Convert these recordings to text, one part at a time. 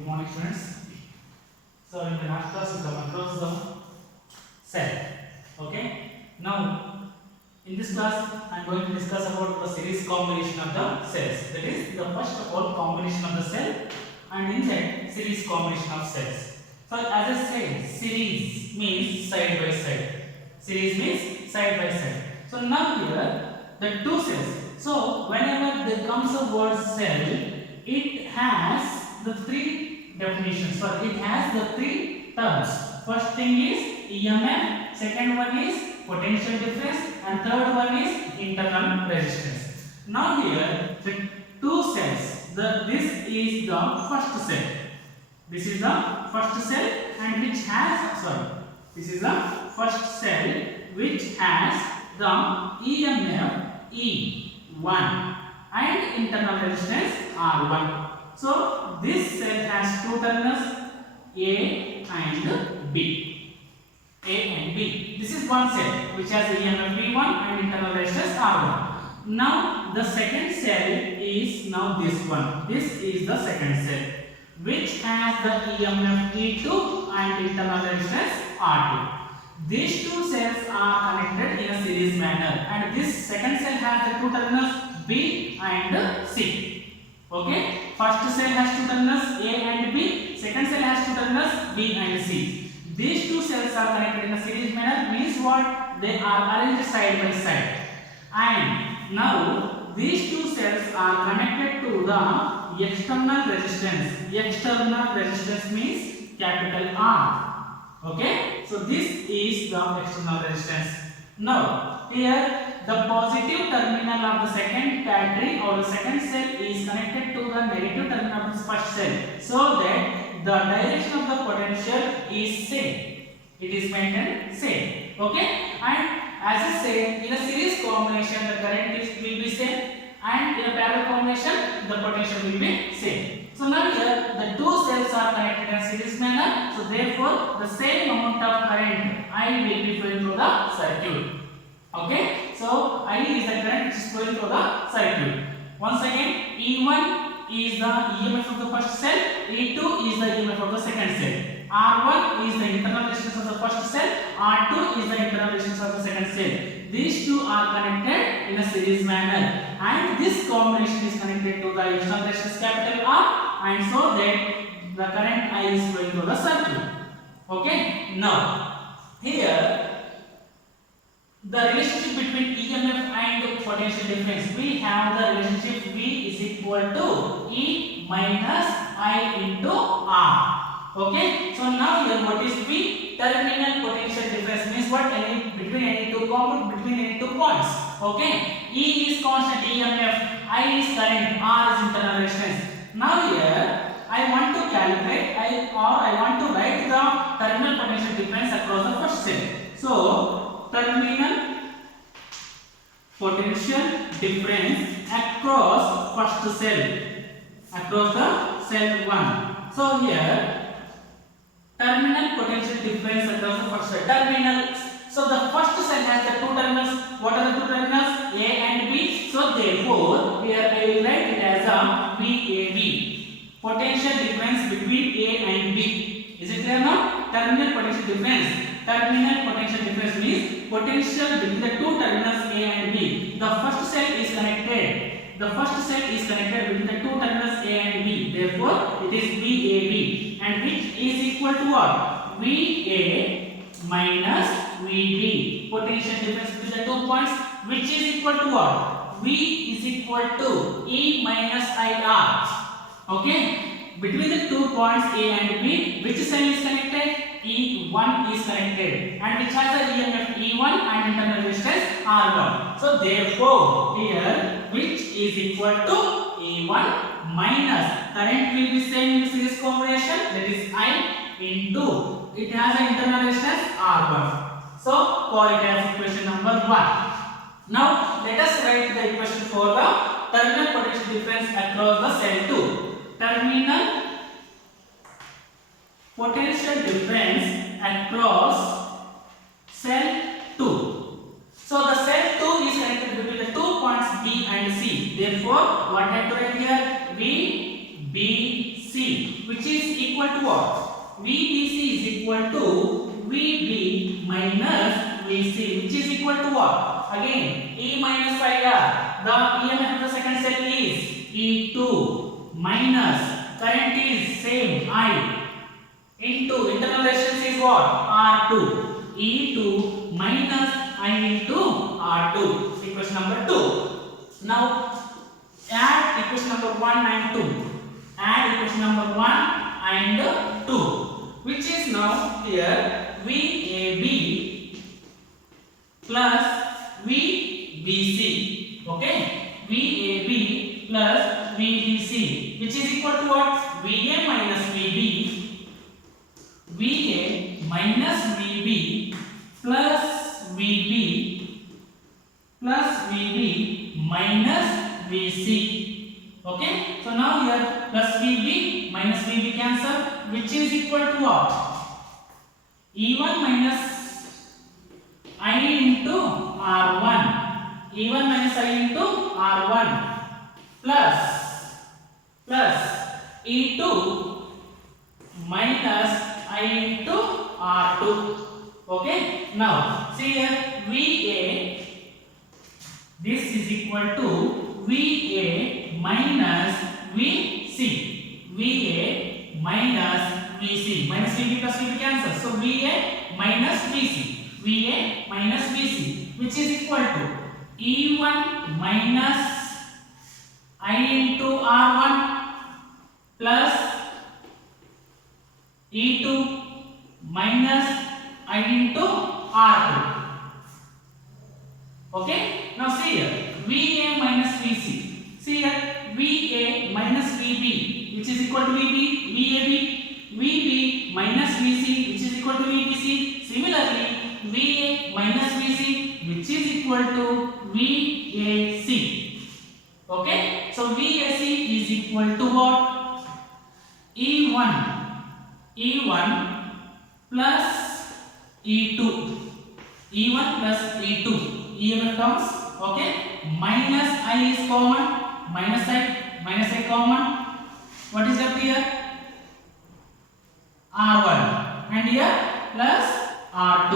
Good morning, students. So in the last class we come across the cell. Okay. Now in this class I am going to discuss about the series combination of the cells. That is the first of all combination of the cell and inside series combination of cells. So as I said, series means side by side. Series means side by side. So now here the two cells. So whenever there comes a word cell, it has the three definitions. So it has the three terms. First thing is EMF, second one is potential difference, and third one is internal resistance. Now here the two cells. This is the first cell. This is the first cell and which has this is the first cell which has the EMF E1 and internal resistance R1. So this cell has two terminals A and B. A and B. This is one cell which has EMF V1 and internal resistance R1. Now the second cell is now this one. This is the second cell which has the EMF E2 and internal resistance R2. These two cells are connected in a series manner, and this second cell has the two terminals B and C. Okay, first cell has two terminals A and B, second cell has two terminals B and C. These two cells are connected in a series manner, means what? They are arranged side by side. And now these two cells are connected to the external resistance. External resistance means capital R. Okay, so this is the external resistance. Now here the positive terminal of the second battery or the second cell is connected to the negative terminal of the first cell, so that the direction of the potential is same. It is maintained same. Okay, and as I said, in a series combination the current will be same, and in a parallel combination the potential will be same. So now here the two cells are connected in a series manner, so therefore the same amount of current I will be flowing through the circuit. Okay, so I is the current which is flowing through the circuit. Once again, E1 is the EMF of the first cell, E2 is the EMF of the second cell, R1 is the internal resistance of the first cell, R2 is the internal resistance of the second cell. These two are connected in a series manner, and this combination is connected to the external resistance capital R, and so that the current I is flowing through the circuit. Okay, now here the relationship between EMF and potential difference, we have the relationship V is equal to E minus I into R. Okay, so now here what is V? Terminal potential difference means what? Between any two points. Okay, E is constant EMF, I is current, R is internal resistance. Now here I want to calculate I want to write the terminal potential difference across the first cell. So terminal potential difference across first cell, across the cell 1. So here terminal potential difference across the first cell. Terminals. So the first cell has the two terminals. What are the two terminals? A and B. So therefore here I will write it as a VAB. Potential difference between A and B. Is it clear now? Terminal potential difference. Terminal potential difference means potential between the two terminals A and B. The first cell is connected. The first cell is connected between the two terminals A and B. Therefore, it is VAB, and which is equal to what? VA minus VB. Potential difference between the 2 points, which is equal to what? V is equal to E minus IR. Okay? Between the 2 points A and B, which cell is connected? E1 is connected, and which has the EMF E1 and internal resistance R1. So therefore here which is equal to E1 minus current will be same in series combination, that is I into it has an internal resistance R1. So call it as equation number 1. Now let us write the equation for the terminal potential difference across the cell 2. Terminal potential difference across cell 2. So the cell 2 is connected between the 2 points B and C. Therefore, what I have to write here? B, B, C, which is equal to what? VBC is equal to VB minus VC, which is equal to what? Again, E minus IR. The EMF of the second cell is E2 minus current is same I into internal resistance is what? R2. E2 minus I into R2. Equation number 2. Now add equation number 1 and 2. Add equation number 1 and 2, which is now here VAB plus VBC. Okay, VAB plus VBC, which is equal to what? VA minus VB, VA minus VB plus VB plus VB minus VC. Okay, so now here plus VB minus VB cancel, which is equal to what? E1 minus I into R1, E1 minus I into R1 plus E2 minus I into R2. Okay, now see here VA, this is equal to VA minus VC, VA minus VC, minus VB plus VB cancel, so VA minus VC, VA minus VC, which is equal to E1 minus I into R1 plus E2 minus I into R2. Okay, now see here VA minus VC. See here VA minus VB, which is equal to VB, VB minus VC, which is equal to VBC. Similarly, VA minus VC, which is equal to VAC. Okay, so VAC is equal to what? E1 plus E2, E1 plus E2. EMF terms, okay, minus I is common, minus I common. What is left here? R1, and here plus R2.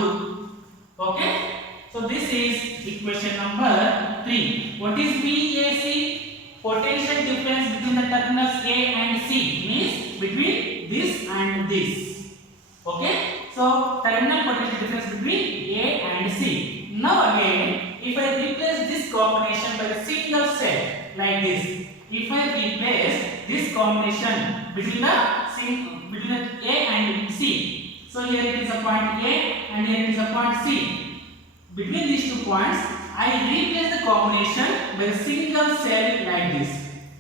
Okay, so this is equation number 3. What is VAC? Potential difference between the terminals A and C, means between this and this. Okay, so terminal potential difference between A and C. Now again, if I replace this combination by a single cell like this, if I replace this combination between A and C, so here it is a point A and here it is a point C. Between these 2 points, I replace the combination by a single cell like this.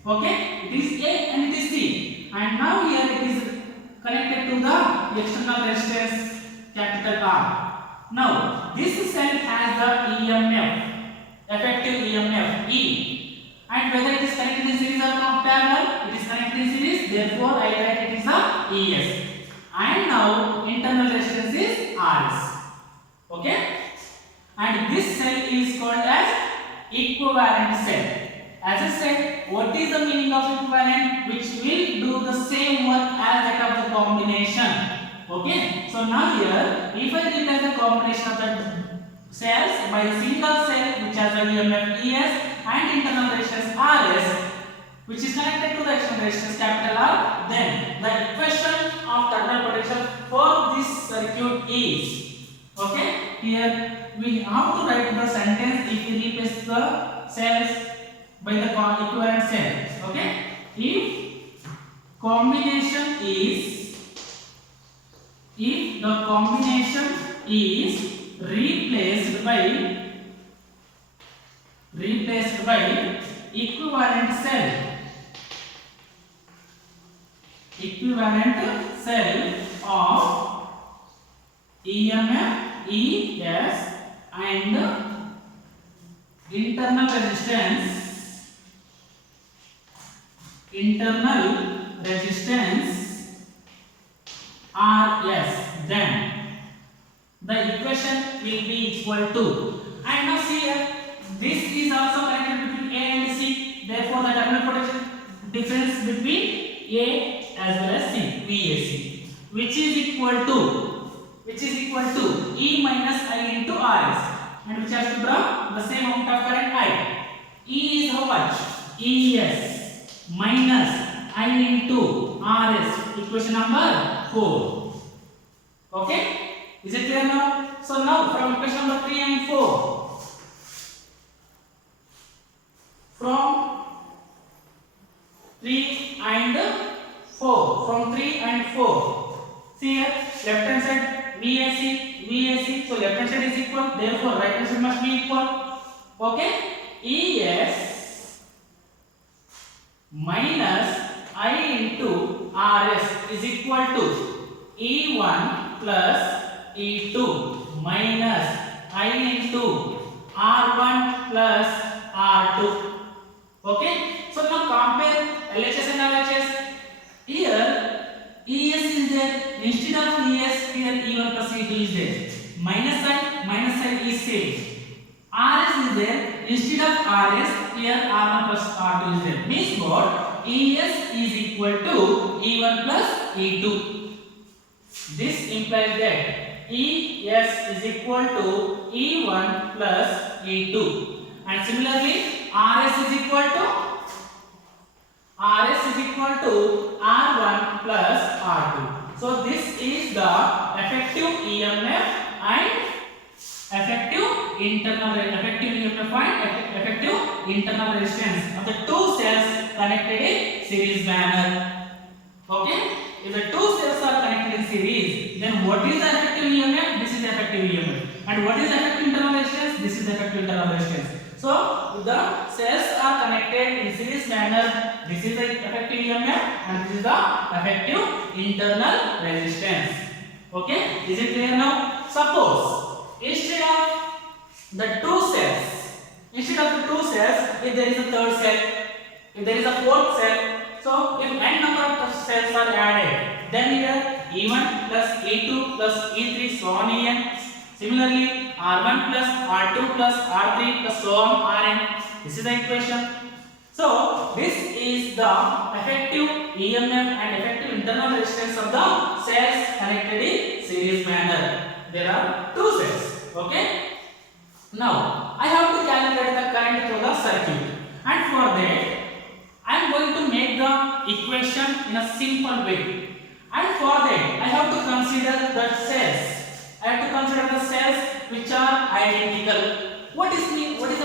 Okay, it is A and it is C, and now here it is connected to the external resistance capital R. Now this cell has the EMF, effective EMF E, and whether it is connected in series or not parallel, it is connected in series, therefore I write it is a ES. And now internal resistance is RS. Okay, and this cell is called as equivalent cell. As I said, what is the meaning of equivalent? Which will do the same work as that of the combination. Okay, so now here, if I replace the combination of the cells by a single cell which has a EMF ES and internal resistance RS, which is connected to the external resistance capital R, then the equation of terminal potential for this circuit is, okay, here we have to write the sentence if we replace the cells by the equivalent cells. Okay, if the combination is replaced by equivalent cell of EMF ES and internal resistance RS, then the equation will be equal to, and now see here, this is also connected between A and C, therefore the terminal potential difference between A as well as C, VAC, which is equal to E minus I into RS, and which has to draw the same amount of current I. E is how much? ES minus I into RS, equation number 4. Okay? Is it clear now? So now from equation number 3 and 4, from 3 and 4, see here, left hand side VAC, so left hand side is equal, therefore right hand side must be equal. Okay? ES minus I into RS is equal to E1 plus E2 minus I into R1 plus R2. Okay? So now compare LHS and RHS. Here ES is there, instead of ES here E1 plus E2 is there. Minus side is same. RS is there, instead of RS here R1 plus R2 is there. Means what? ES is equal to E1 plus E2. This implies that ES is equal to E1 plus E2, and similarly RS is equal to R1 plus R2. So this is the effective EMF and effective internal resistance of the two cells connected in series manner. Okay? If the two cells are connected in series, then what is the effective EMF? This is the effective EMF. And what is the effective internal resistance? This is the effective internal resistance. So if the cells are connected in series manner, this is the effective EMF and this is the effective internal resistance. Okay? Is it clear now? Suppose instead of the two cells, if there is a third cell, if there is a fourth cell, so if n number of cells are added, then here E1 plus E2 plus E3 so on En. Similarly, R1 plus R2 plus R3 plus so on Rn. This is the equation. So this is the effective EMF and effective internal resistance of the cells connected in series manner. There are two cells. Okay. Now I have to calculate the current through the circuit, and for that I am going to make the equation in a simple way. And for that I have to consider the cells. Which are identical. What is the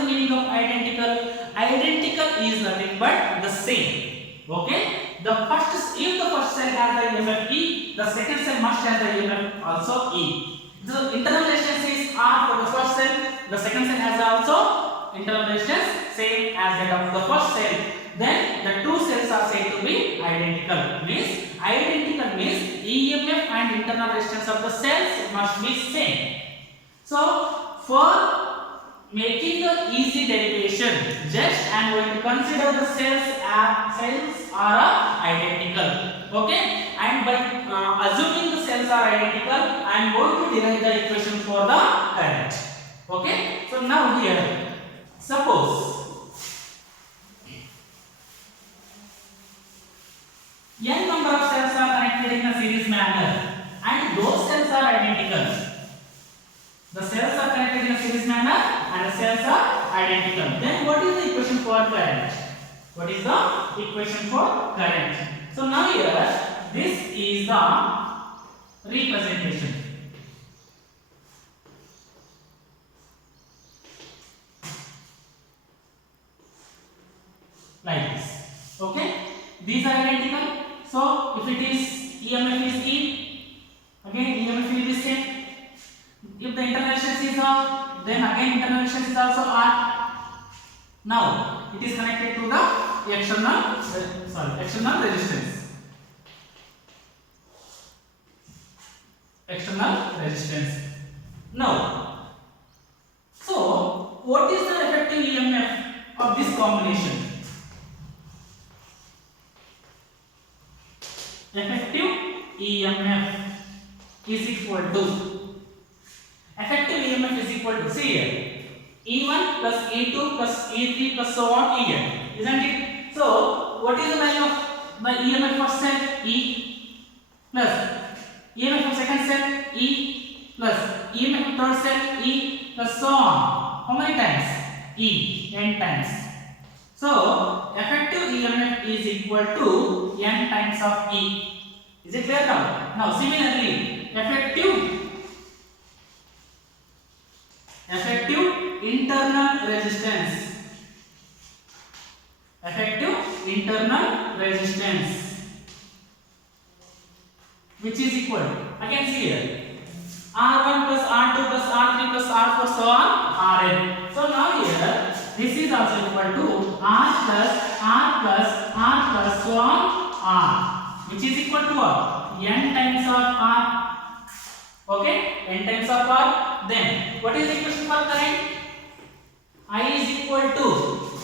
meaning of identical? Identical is nothing but the same. Okay? If the first cell has the EMF E, the second cell must have the EMF also E. The internal resistance is R for the first cell. The second cell has also internal resistance same as that of the first cell. Then the two cells are said to be identical. Identical means EMF and internal resistance of the cells must be same. So for making the easy derivation, just I am going to consider the cells are identical. Okay, and by assuming the cells are identical, I am going to derive the equation for the current. Okay, so now here, suppose n number of cells are connected in a series manner, and those cells are identical. The cells are connected in a series manner and the cells are identical. Then what is the equation for current? So now here, this is the representation. Like this. Okay? These are identical. So if it is EMF is E, again EMF will be same. If the internal resistance is R, then again internal resistance is also R. Now it is connected to the external resistance. Now, so what is the effective EMF of this combination? Effective EMF is equal to see here, E1 plus E2 plus E3 plus so on En, isn't it? So what is the value of the EMF first cell E plus EMF of second cell E plus EMF of third cell E plus so on. How many times? E, n times. So effective EMF is equal to n times of E. Is it clear now? Now similarly, effective internal resistance. Effective internal resistance, which is equal, again see here, R1 plus R2 plus R3 plus R4 so on Rn. So now here this is also equal to R plus so on R, which is equal to what? N times of R. Okay, n times of R. Then what is the equation for current? I is equal to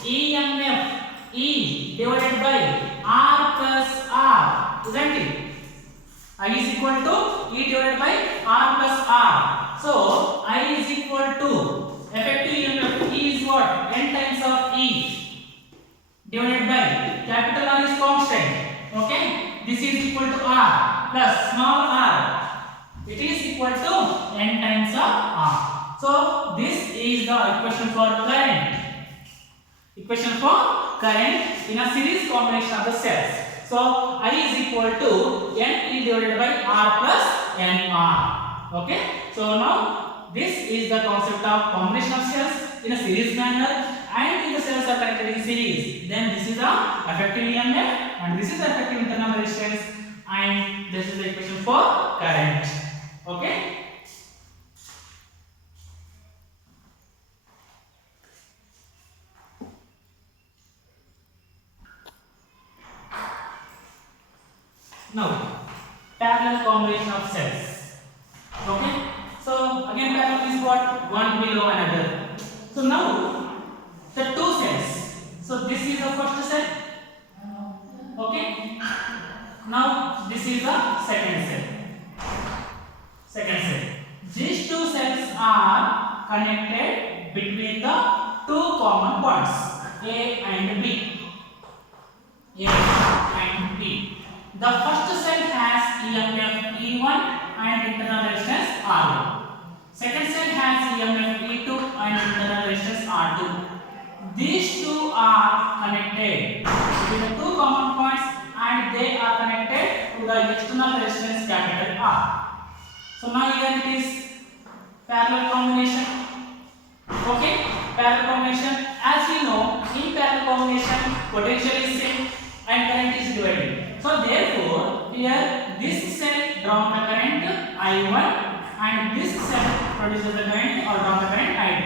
EMF E divided by R plus R, isn't it? I is equal to E divided by R plus R. So I is equal to effective EMF E is what? N times of E divided by capital R is constant. Okay, this is equal to R plus small r. It is equal to n times of R. So this is the equation for current. Equation for current in a series combination of the cells. So I is equal to n E divided by R plus nR. Okay. So now this is the concept of combination of cells in a series manner, and if the cells are connected in series, then this is the effective EMF and this is the effective internal resistance, and this is the equation for current. Okay. Now, parallel combination of cells. Okay. So again, parallel is what? One below another. So now the two cells. So this is the first cell. Okay. Now this is the second cell. These two cells are connected between the two common points A and B. The first cell has EMF E1 and internal resistance R1. Second cell has EMF E2 and internal resistance R2. These two are connected between the two common points, and they are connected to the external resistance capital R. So now here it is parallel combination. Okay, parallel combination. As we know, in parallel combination, potential is same and current is divided. So therefore, here this cell draws the current I1 and this cell produces the current or draws the current I2.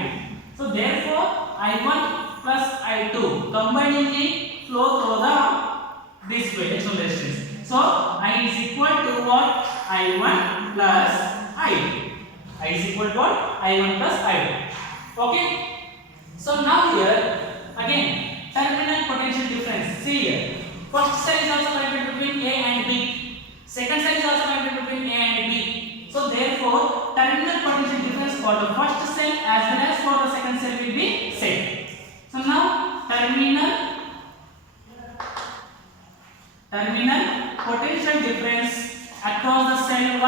So therefore, I1 plus I2 combinedly flow through the this way external resistance. So I is equal to what? I1 plus I2. I is equal to what? I1 plus I2. Okay. So now here again terminal potential difference. See here. First cell is also connected between A and B. Second cell is also connected between A and B. So therefore, terminal potential difference for the first cell as well as for the second cell will be same. So now terminal potential difference across the cell 1.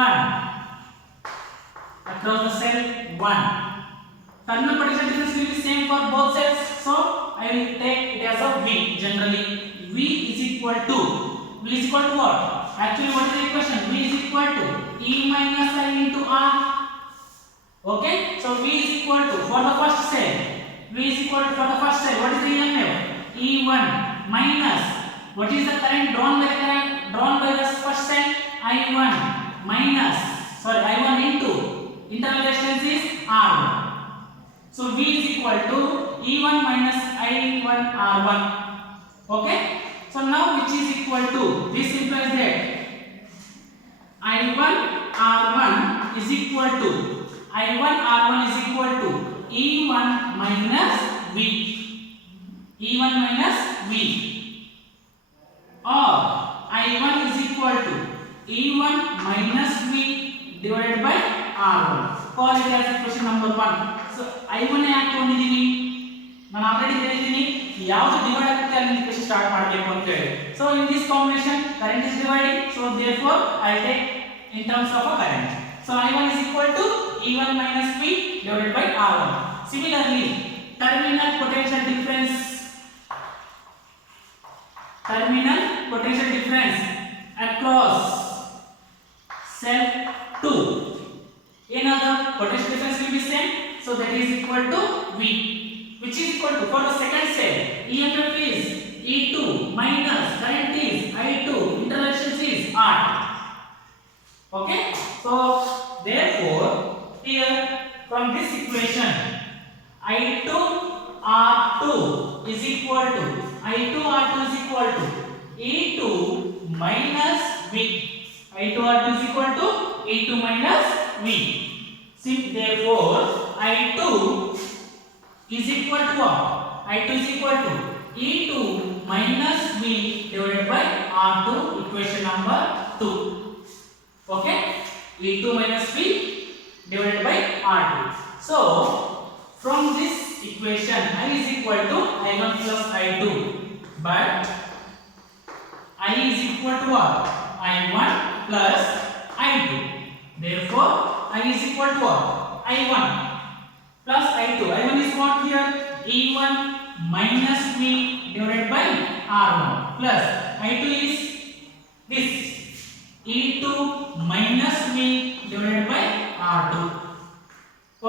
Terminal potential difference will be same for both cells. So I will take it as a V generally. V is equal to what? Actually, what is the equation? V is equal to E minus I into R. Okay, so V is equal to for the first cell. What is the EMF? E1 minus what is the current drawn by the first cell? I1 into internal resistance is R1. So V is equal to E1 minus I1 R1. Okay. So now which is equal to, this implies that I1 R1 is equal to E1 minus V. Or I1 is equal to E1 minus V divided by R1. Call it as equation number 1. So I1 ಯಾಕೆ ತಗೊಂಡಿದ್ದೀನಿ ನಾನು already ಹೇಳಿದ್ದೀನಿ ಯಾವುದು divide ಆಗುತ್ತೆ ಅಲ್ಲಿ equation start ಮಾಡಬೇಕು ಅಂತ ಹೇಳಿ. So in this combination current is dividing, so therefore I take in terms of a current. So I1 is equal to E1 minus V divided by R1. Similarly, terminal potential difference across cell 2. Another potential difference will be same, so that is equal to V, which is equal to, for the second cell, EMF is E2 minus current is I2, interactions is R. Okay, so therefore here from this equation I2 R2 is equal to E2 minus V. I2 R2 is equal to E2 minus V. Therefore I2 is equal to what? I2 is equal to E2 minus V divided by R2, equation number 2. Okay, E2 minus V divided by R2. So from this equation I is equal to I1 plus I2, but I is equal to what? I1 plus I2. Therefore I is equal to what? I1 plus I2. I1 is what here? E1 minus V divided by R1 plus I2 is this E2 minus V divided by R2.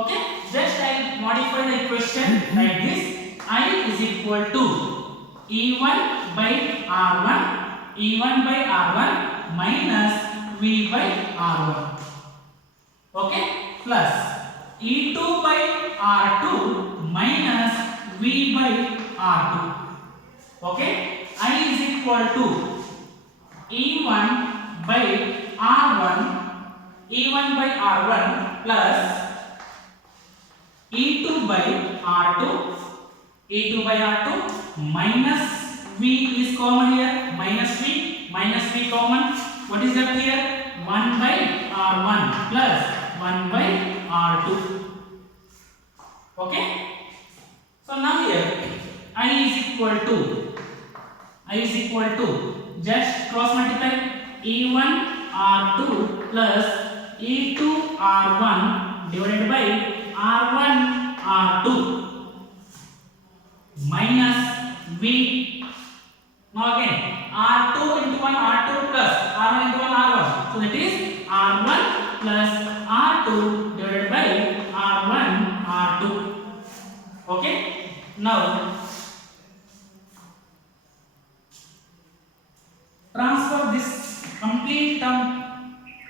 Okay, just I modify the equation like this. I is equal to E1 by R1 minus V by R1. Okay, plus E2 by R2 minus V by R2. Okay, I is equal to E1 by R1 plus E2 by R2 minus V is common here, minus V common. What is that here? 1 by R1 plus 1 by R2. Okay, so now here I is equal to just cross multiply E1 R2 plus E2 R1 divided by R1 R2 minus V. Now again R2 into 1 R2 plus R1 into 1 R1, so that is R1 plus R2 divided by R1 R2. Okay, now transfer this complete term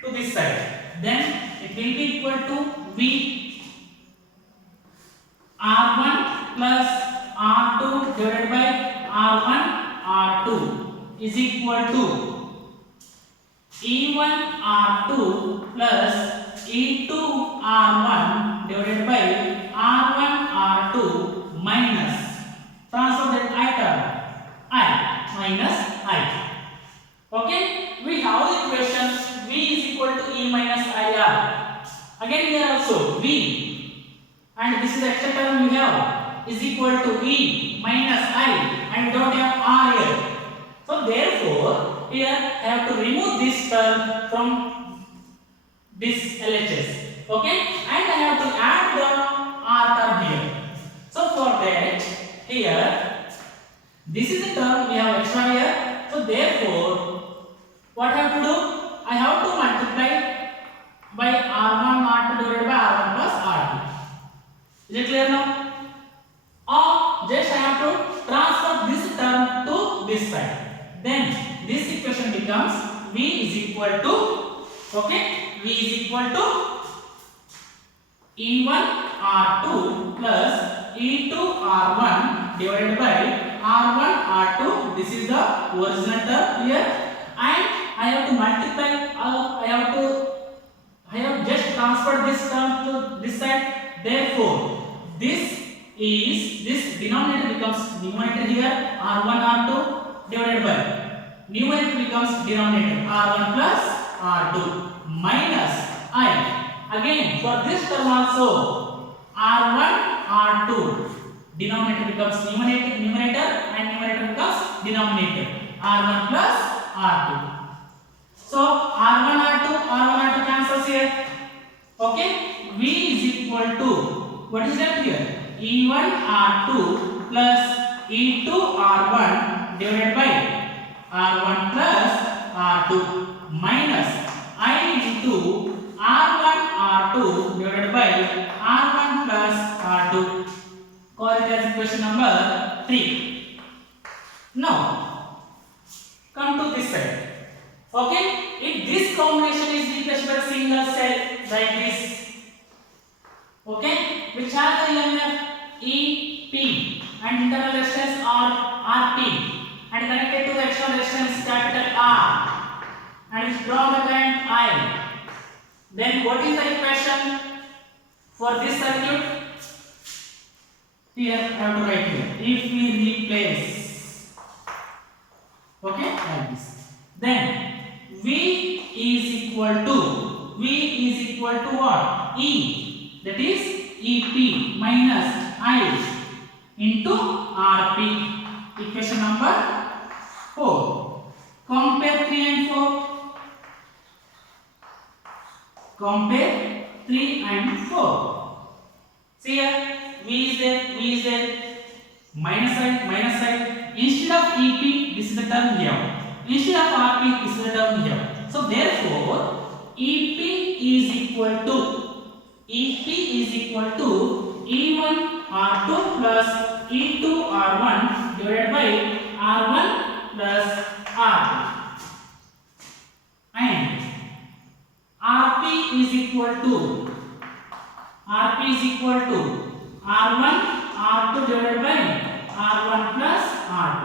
to this side, then it will be equal to V R1 plus R2 divided by R1 R2 is equal to E1 R2 plus E2 R1 divided by R1 R2 minus, transfer that I term, I minus I. Okay, we have the equation V is equal to E minus IR. Again here also V, and this is the extra term we have, is equal to E minus I, and don't have R here. So therefore here I have to remove this term from this LHS. Okay, and I have to add the R term here. So for that here this is the term we have extra here. So therefore what I have to do? I have to multiply by R1 R2 divided by R1 plus R2. Is it clear now? Or just I have to transfer this term to this side. Then this equation becomes V is equal to, okay, V is equal to E1 R2 plus E2 R1 divided by R1 R2. This is the original term here, and I have to multiply. I have just transferred this term to this side. Therefore, this denominator becomes numerator here, R1 R2 divided by numerator becomes denominator R1 plus R2 minus I. Again for this term also R1 R2 denominator becomes numerator and numerator becomes denominator. R1 plus R2. So R1 R2 cancels here. Okay, V is equal to, what is that here? E1 R2 plus E2 R1 divided by R1 plus R2 minus I into R1 R2 divided by R1 plus R2. Call it as equation number 3. Now come to this side. Okay, if this combination is replaced by a single cell like this, okay, which has the EMF EP and internal resistance RP and connected to the external resistance capital R and is drawn the current I, then what is the equation for this circuit? Here I have to write here. If we replace, okay, like this, then V is equal to what? E, that is EP minus I into RP. Equation number 4. Compare 3 and 4. Compare 3 and 4. See here, V is there, minus side. Instead of EP, this is the term here. Instead of RP, this is the term here. So therefore, EP is equal to E1 R2 plus E2 R1 divided by R1 plus R2. And RP is equal to R1 R2 divided by R1 plus R2.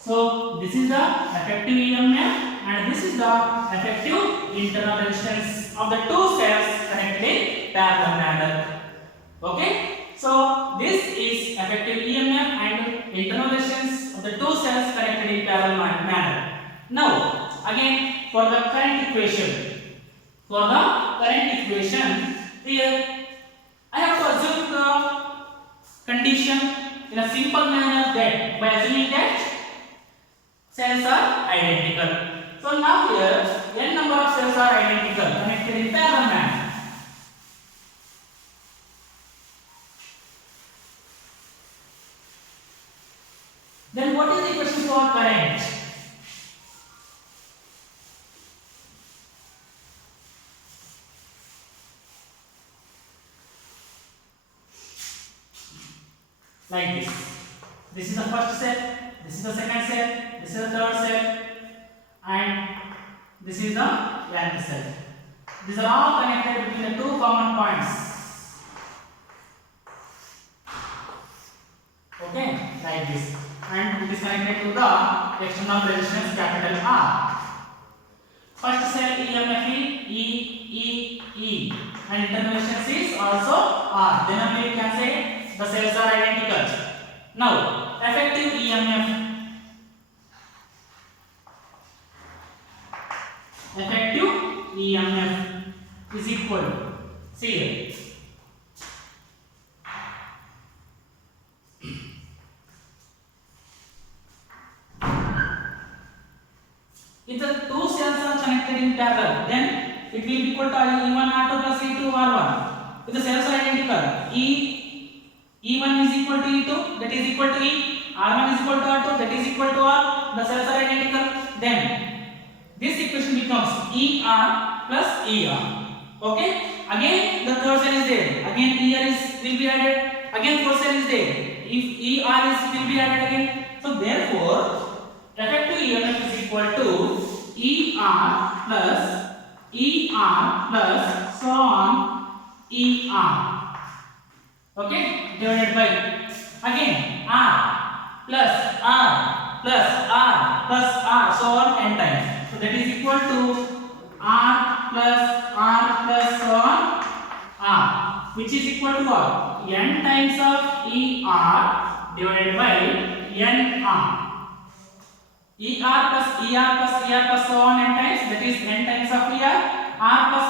So this is the effective EMF and this is the effective internal resistance of the two cells connected in parallel manner. Okay, so this is effective EMF and internal resistance of the two cells connected in parallel manner. Now again for the current equation, here I have to assume the condition in a simple manner that by assuming that cells are identical. So now here n number of cells are identical connected in parallel manner. Then what is the equation for current? Like this. This is the first cell, this is the second cell, this is the third cell, and this is the nth cell. These are all connected between the two common points. Okay, like this. And it is connected to the external resistance capital R. First cell EMF E, and internal resistance is also R. Then only you can say the cells are identical. Now, effective EMF is equal to, see here, if the two cells are connected in parallel, then it will be equal to E1 R2 plus E2 R1. If the cells are identical, E1 is equal to E2, that is equal to E. R1 is equal to R2, that is equal to R. The cells are identical. Then this equation becomes ER plus ER. Okay. Again the third cell is there. Again ER will be added. Again fourth cell is there. If ER will be added again. So therefore, effective EMF is equal to ER plus so on ER. Okay, divided by again R plus R so on n times. So that is equal to R plus so on R, which is equal to what? N times of ER divided by NR. ER plus so on n times, that is n times of ER. R plus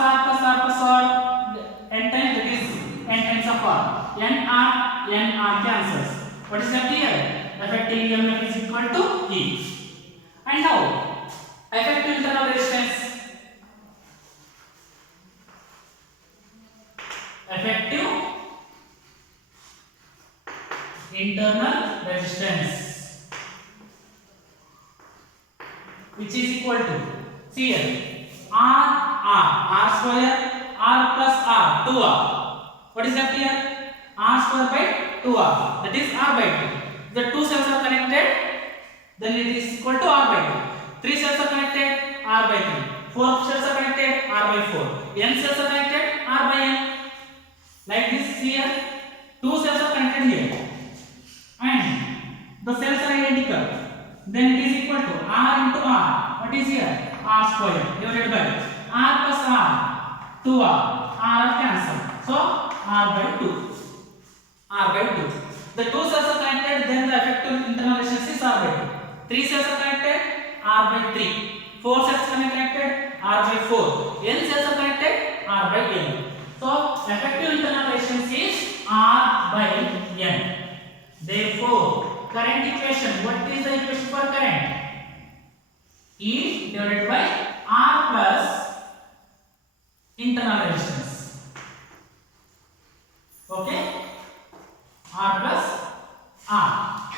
so on n times, that is n times of R. NR cancels. What is left here? Effective EMF is equal to E. And now effective internal resistance. Effective internal resistance, which is equal to, see here, R square, R plus R, 2R. What is left here? R square by 2R, that is R by 2. The two cells are connected, then it is equal to R by 2. Three cells are connected, R by 3. Four cells are connected, R by 4. N cells are connected, R by N. Like this here, two cells are connected here, and the cells are identical. Then it is equal to R into R. What is here? R square divided by R plus R, 2R. R are cancelled, so R by 2. R by 2. The two cells are connected, then the effective internal resistance is R by 2. Three cells are connected, R by 3. Four cells are connected, R by 4. N cells are connected, R by N. So effective internal resistance is R by N. Therefore, current equation. What is the equation for current? E divided by R plus internal resistance. Okay? R plus R.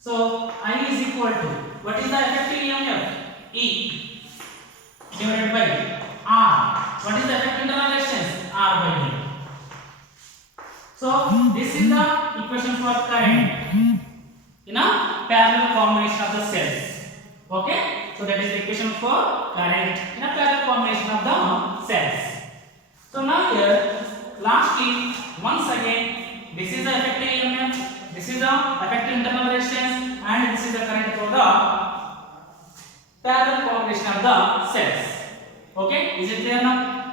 So I is equal to, what is the effective EMF? E divided by R. What is the effective internal resistance? R by N. So this is the equation for current in a parallel combination of the cells. Okay? So that is the equation for current in a parallel combination of the cells. So now here, lastly, once again, this is the effective EMF, this is the effective internal resistance, and this is the current for the parallel combination of the cells. Okay? Is it clear now?